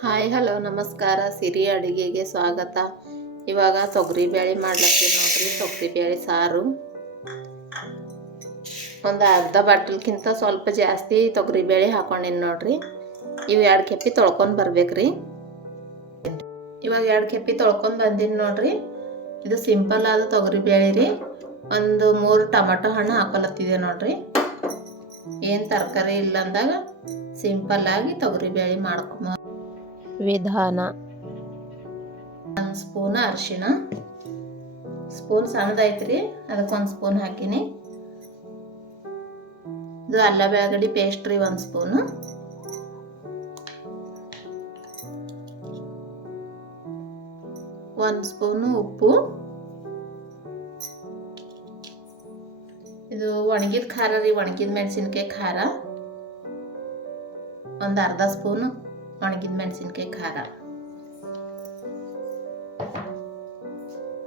Hi, hello, ನಮಸ್ಕಾರ. ಸಿರಿ ಅಡುಗೆಗೆ ಸ್ವಾಗತ. ಇವಾಗ ತೊಗರಿ ಬೇಳೆ ಮಾಡ್ಲತ್ತೀವಿ ನೋಡ್ರಿ. ತೊಗರಿ ಬೇಳೆ ಸಾರು. ಒಂದು ಅರ್ಧ ಬಾಟಲ್ಗಿಂತ ಸ್ವಲ್ಪ ಜಾಸ್ತಿ ತೊಗರಿ ಬೇಳೆ ಹಾಕೊಂಡಿನಿ ನೋಡ್ರಿ. ಇವು ಎರಡು ಕೆಪ್ಪಿ ತೊಳ್ಕೊಂಡು ಬರ್ಬೇಕ್ರಿ. ಇವಾಗ ಎರಡು ಕೆಪ್ಪಿ ತೊಳ್ಕೊಂಡು ಬಂದೀನಿ ನೋಡ್ರಿ. ಇದು ಸಿಂಪಲ್ ಆದ ತೊಗರಿ ಬೇಳೆ ರೀ. ಒಂದು ಮೂರು ಟೊಮೆಟೊ ಹಣ್ಣು ಹಾಕೊಲತ್ತಿದೆ ನೋಡ್ರಿ. ಏನು ತರಕಾರಿ ಇಲ್ಲ ಅಂದಾಗ ಸಿಂಪಲ್ ಆಗಿ ತೊಗರಿ ಬೇಳೆ ಮಾಡ್ಕೊಂಬ ವಿಧಾನ. ಒಂದು ಸ್ಪೂನ್ ಅರಿಶಿಣ. ಸ್ಪೂನ್ ಅದಕ್ಕೆ ಅದಕ್ಕೊಂದು ಸ್ಪೂನ್ ಹಾಕಿನಿ. ಇದು ಅಲ್ಲ ಬೆಳಗಡಿ ಪೇಸ್ಟ್ ರೀ ಒಂದು ಸ್ಪೂನು. ಒಂದು ಸ್ಪೂನು ಉಪ್ಪು. ಇದು ಒಣಗಿದ ಖಾರ ರೀ, ಒಣಗಿದ ಮೆಣಸಿನ್ಕಾಯಿ ಖಾರ. ಒಂದು ಅರ್ಧ ಸ್ಪೂನು ಒಣಗಿದ ಮೆಣಸಿನ್ಕಾಯಿ ಖಾರ.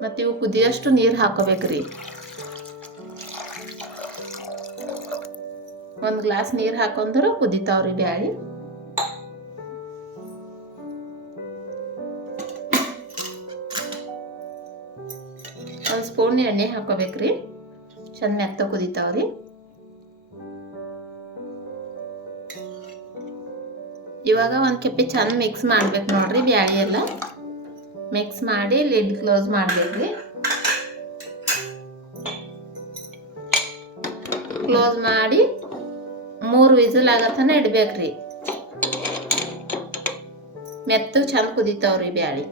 ಮತ್ತು ಇವು ಕುದಿಯಷ್ಟು ನೀರು ಹಾಕೋಬೇಕ್ರಿ. ಒಂದು ಗ್ಲಾಸ್ ನೀರು ಹಾಕೊಂಡ್ರು ಕುದಿತಾವ್ರಿ ಬ್ಯಾಳಿ. ಒಂದು ಸ್ಪೂನ್ ಎಣ್ಣೆ ಹಾಕೋಬೇಕ್ರಿ. ಚಂದ ಮೆತ್ತ ಕುದಿತಾವ್ರಿ. ಇವಾಗ ಒಂದು ಕೆಪ್ಪಿ ಚೆಂದ ಮಿಕ್ಸ್ ಮಾಡ್ಬೇಕು ನೋಡ್ರಿ ಬ್ಯಾಳಿ ಎಲ್ಲ. ಮಿಕ್ಸ್ ಮಾಡಿ ಲಿಡ್ ಕ್ಲೋಸ್ ಮಾಡ್ಬೇಕ್ರಿ. ಕ್ಲೋಸ್ ಮಾಡಿ ಮೂರು ವಿಸಿಲ್ ಆಗತನ ಇಡ್ಬೇಕ್ರಿ. ಮೆತ್ತು ಚಂದ ಕುದಿತಾವ್ರಿ ಬ್ಯಾಳಿ.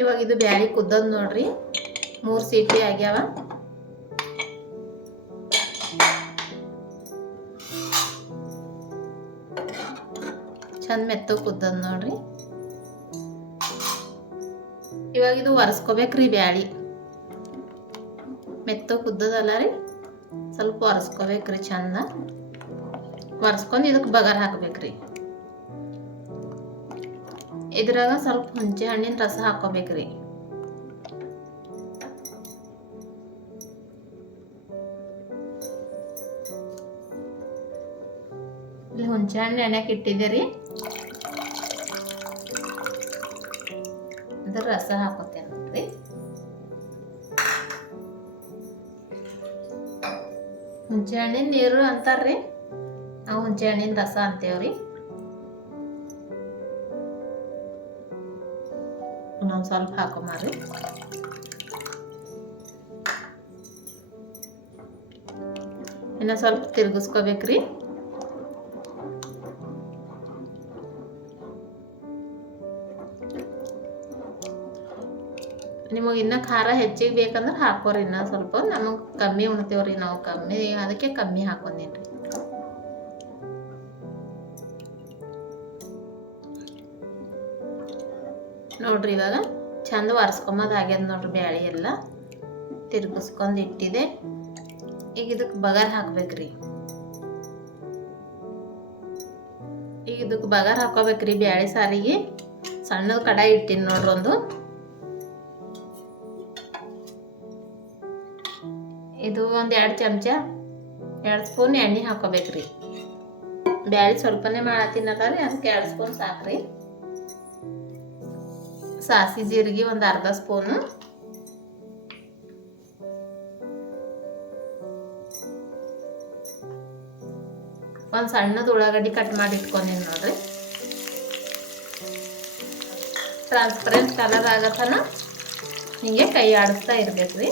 ಇವಾಗ ಇದು ಬ್ಯಾಳಿ ಕುದ್ದದ್ ನೋಡ್ರಿ. ಮೂರು ಸೀಟಿ ಆಗ್ಯಾವ. ಚಂದ ಮೆತ್ತ ಕುದ್ದದ್ ನೋಡ್ರಿ. ಇವಾಗ ಇದು ಒರೆಸ್ಕೋಬೇಕ್ರಿ ಬ್ಯಾಳಿ. ಮೆತ್ತ ಕುದ್ದದಲ್ಲ ರೀ. ಸ್ವಲ್ಪ ಒರೆಸ್ಕೋಬೇಕ್ರಿ ಚಂದ. ಒರೆಸ್ಕೊಂಡು ಇದಕ್ಕೆ ಬಗಾರ ಹಾಕ್ಬೇಕ್ರಿ. ಇದ್ರಾಗ ಸ್ವಲ್ಪ ಹುಂಚೆ ಹಣ್ಣಿನ ರಸ ಹಾಕೋಬೇಕ್ರಿ ಇಲ್ಲಿ ಹುಣಸೆ ಹಣ್ಣು ನೆನೆಯಕ್ಕೆ ಇಟ್ಟಿದ್ದೆ ರೀ. ಅದ್ರ ರಸ ಹಾಕೋತೇನೆ ನೋಡ್ರಿ. ಹುಣಸೆ ಹಣ್ಣಿನ ನೀರು ಅಂತಾರ್ರಿ. ನಾವು ಹುಣಸೆ ಹಣ್ಣಿನ ರಸ ಅಂತೇವ್ರಿ ಇನ್ನೊಂದು ಸ್ವಲ್ಪ ಹಾಕೊಂಬಾರಿ ಇನ್ನು ಸ್ವಲ್ಪ ತಿರ್ಗಿಸ್ಕೋಬೇಕ್ರಿ. ನಿಮಗೆ ಇನ್ನೂ ಖಾರ ಹೆಚ್ಚಿಗೆ ಬೇಕಂದ್ರೆ ಹಾಕೋರಿ ಇನ್ನೂ ಸ್ವಲ್ಪ. ನಮಗೆ ಕಮ್ಮಿ ಉಣ್ತೇವ್ರಿ ನಾವು ಕಮ್ಮಿ, ಅದಕ್ಕೆ ಕಮ್ಮಿ ಹಾಕೊಂಡಿನ್ರಿ. ನೋಡ್ರಿ ಇವಾಗ ಚಂದ ಒರೆಸ್ಕೊಂಬದು ಆಗ್ಯದ ನೋಡ್ರಿ ಬ್ಯಾಳಿ ಎಲ್ಲ. ತಿರ್ಗಿಸ್ಕೊಂಡು ಇಟ್ಟಿದೆ. ಈಗ ಇದಕ್ಕೆ ಬಗಾರ್ ಹಾಕ್ಬೇಕ್ರಿ. ಈಗ ಇದಕ್ಕೆ ಬಗಾರ್ ಹಾಕೋಬೇಕ್ರಿ ಬ್ಯಾಳಿ ಸಾರಿಗೆ. ಸಣ್ಣದ ಕಡಾಯಿ ಇಟ್ಟಿನಿ ನೋಡ್ರಿ ಒಂದು. ಇದು ಒಂದು ಎರಡು ಚಮಚ, ಎರಡು ಸ್ಪೂನ್ ಎಣ್ಣೆ ಹಾಕೋಬೇಕ್ರಿ. ಬ್ಯಾಳಿ ಸ್ವಲ್ಪನೇ ಮಾಡತ್ತಿನಲ್ಲ ರೀ ಅದಕ್ಕೆ ಎರಡು ಸ್ಪೂನ್ ಸಾಕ್ರಿ. ಸಾಸಿ ಜೀರಿಗೆ ಒಂದು ಅರ್ಧ ಸ್ಪೂನು. ಒಂದು ಸಣ್ಣದ ಉಳ್ಳಾಗಡ್ಡಿ ಕಟ್ ಮಾಡಿ ಇಟ್ಕೊಂಡಿನಿ ನೋಡ್ರಿ. ಟ್ರಾನ್ಸ್ಪರೆಂಟ್ ಕಲರ್ ಆಗತ್ತನ? ಹಿಂಗೆ ಕೈ ಆಡಿಸ್ತಾ ಇರ್ಬೇಕ್ರಿ.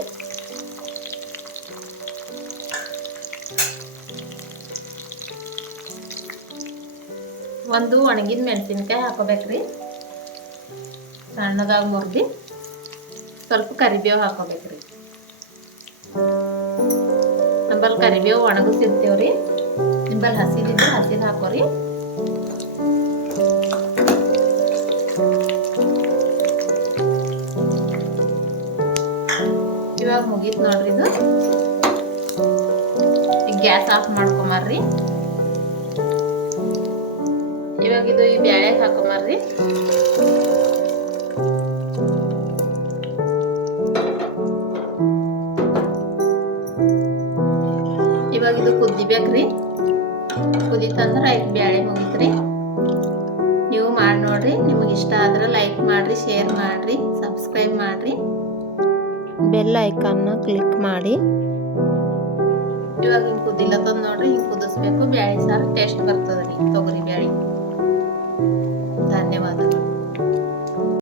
ಒಂದು ಒಣಗಿದ ಮೆಣಸಿನ್ಕಾಯಿ ಹಾಕೋಬೇಕ್ರಿ. ಸಣ್ಣದಾಗಿ ಮುರಿದು ಸ್ವಲ್ಪ ಕರಿಬೇವು ಹಾಕೋಬೇಕ್ರಿ. ನಮ್ಮಲ್ಲಿ ಕರಿಬೇವು ಒಣಗಿಸಿರ್ತೀವ್ರಿ. ನಿಂಬಲ್ಲಿ ಹಸಿದಿದ್ರೆ ಹಸಿದು ಹಾಕೋರಿ. ಇವಾಗ ಮುಗೀತು ನೋಡ್ರಿ ಇದು. ಗ್ಯಾಸ್ ಆಫ್ ಮಾಡ್ಕೊಂಬರ್ರಿ. ಇವಾಗ ಇದು ಈ ಬ್ಯಾಳೆ ಹಾಕೊಂಬರ್ರಿ. ಇವಾಗ ಇದು ಕುದಿಬೇಕ್ರಿ. ಕುದಿತಂದ್ರೆ ಐದು ಬ್ಯಾಳೆ ಮುಗಿತ್ರಿ. ನೀವು ಮಾಡಿ ನೋಡ್ರಿ, ನಿಮಗೆ ಇಷ್ಟ ಆದ್ರೆ ಲೈಕ್ ಮಾಡಿರಿ, ಶೇರ್ ಮಾಡಿರಿ, ಸಬ್ಸ್ಕ್ರೈಬ್ ಮಾಡಿರಿ. ಬೆಲ್ ಐಕಾನ್ ಕ್ಲಿಕ್ ಮಾಡಿ. ಇವಾಗ ಹಿಂಗೆ ಕುದಿಲತ್ತದ ನೋಡ್ರಿ ಹಿಂಗೆ ಕುದಿಸ್ಬೇಕು. ಬ್ಯಾಳಿ ಸಾರು ಟೇಸ್ಟ್ ಬರ್ತದ ರೀ. ತೊಗರಿ ಬ್ಯಾಳಿ. ಧನ್ಯವಾದಗಳು.